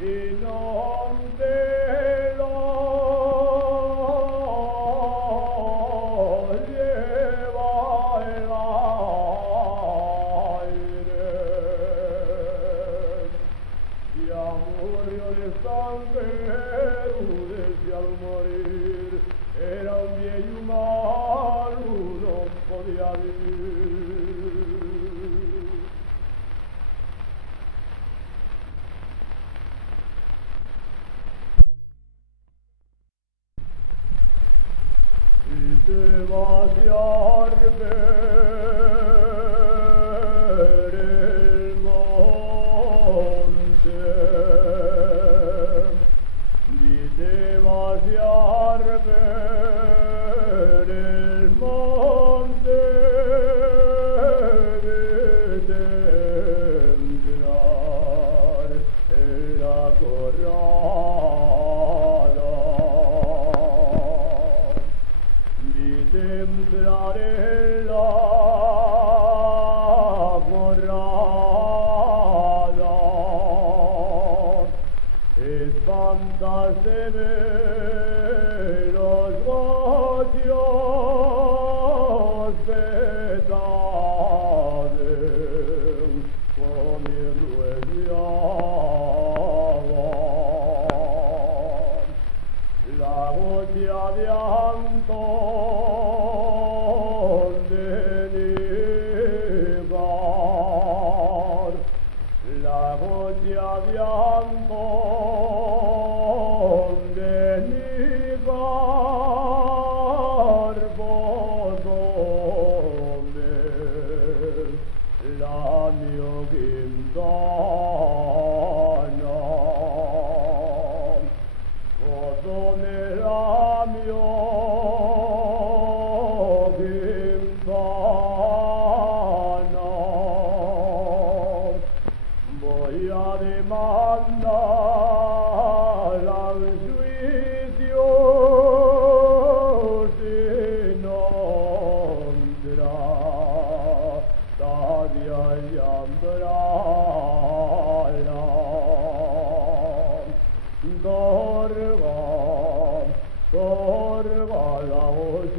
y non te lo lleva el aire. Ya murió de San Perú, decía al morir, era un viejo malo, no podía vivir. Si te vas a ver el monte, si te vas a ver el monte, vete a entrar en la corrada. Entrar en la corrada, espantas de ver los gallos petados comiendo el agua. La gotcha de Antón de Níjar, la gotcha de Antón de Níjar, vos hombres, la mio Quintana. Dove la mio Quintana, voy a demandar al juicio si no trata de allambrarla. Torga la voz